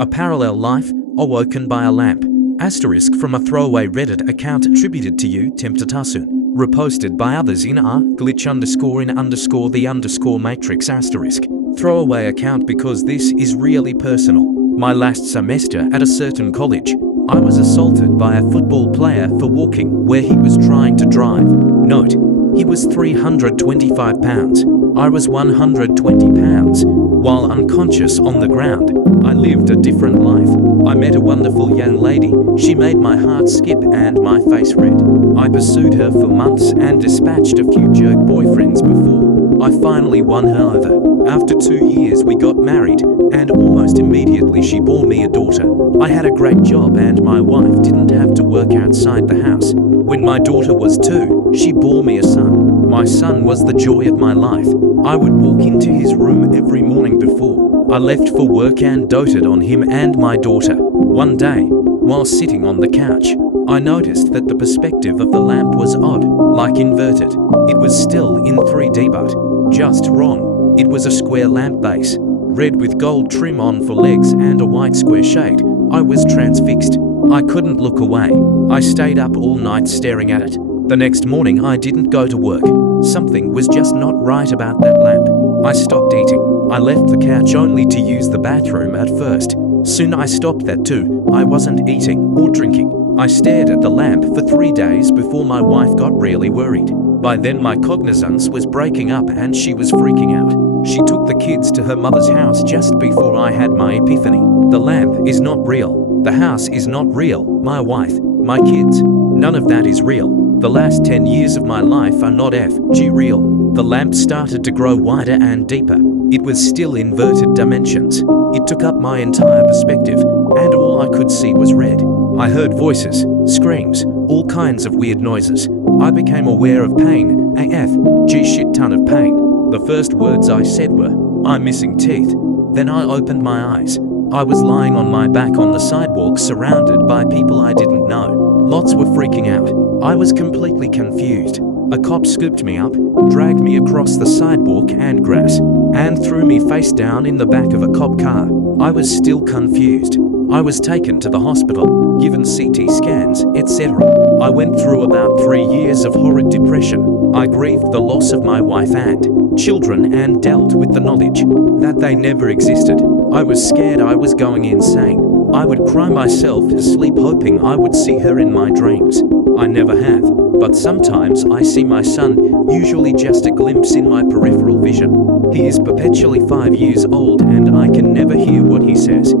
A parallel life, awoken by a lamp. Asterisk from a throwaway Reddit account attributed to you, Temptatasun. Reposted by others in r/glitch_in_the_ matrix asterisk. Throwaway account because this is really personal. My last semester at a certain college, I was assaulted by a football player for walking where he was trying to drive. Note, he was 325 pounds. I was 120 pounds. While unconscious on the ground, I lived a different life. I met a wonderful young lady. She made my heart skip and my face red. I pursued her for months and dispatched a few jerk boyfriends before I finally won her over. After 2 years we got married, and almost immediately she bore me a daughter. I had a great job and my wife didn't have to work outside the house. When my daughter was 2, she bore me a son. My son was the joy of my life. I would walk into his room every morning before I left for work and doted on him and my daughter. One day, while sitting on the couch, I noticed that the perspective of the lamp was odd, like inverted. It was still in 3D but just wrong. It was a square lamp base, red with gold trim on for legs and a white square shade. I was transfixed. I couldn't look away. I stayed up all night staring at it. The next morning I didn't go to work. Something was just not right about that lamp. I stopped eating. I left the couch only to use the bathroom at first. Soon I stopped that too. I wasn't eating or drinking. I stared at the lamp for 3 days before my wife got really worried. By then my cognizance was breaking up and she was freaking out. She took the kids to her mother's house just before I had my epiphany. The lamp is not real. The house is not real. My wife, my kids, none of that is real. The last 10 years of my life are not FG real. The lamp started to grow wider and deeper. It was still inverted dimensions. It took up my entire perspective, and all I could see was red. I heard voices, screams, all kinds of weird noises. I became aware of pain, AF, shit ton of pain. The first words I said were, "I'm missing teeth." Then I opened my eyes. I was lying on my back on the sidewalk surrounded by people I didn't know. Lots were freaking out. I was completely confused. A cop scooped me up, dragged me across the sidewalk and grass, and threw me face down in the back of a cop car. I was still confused. I was taken to the hospital, given CT scans, etc. I went through about 3 years of horrid depression. I grieved the loss of my wife and children and dealt with the knowledge that they never existed. I was scared I was going insane. I would cry myself to sleep hoping I would see her in my dreams. I never have, but sometimes I see my son, usually just a glimpse in my peripheral vision. He is perpetually 5 years old and I can never hear what he says.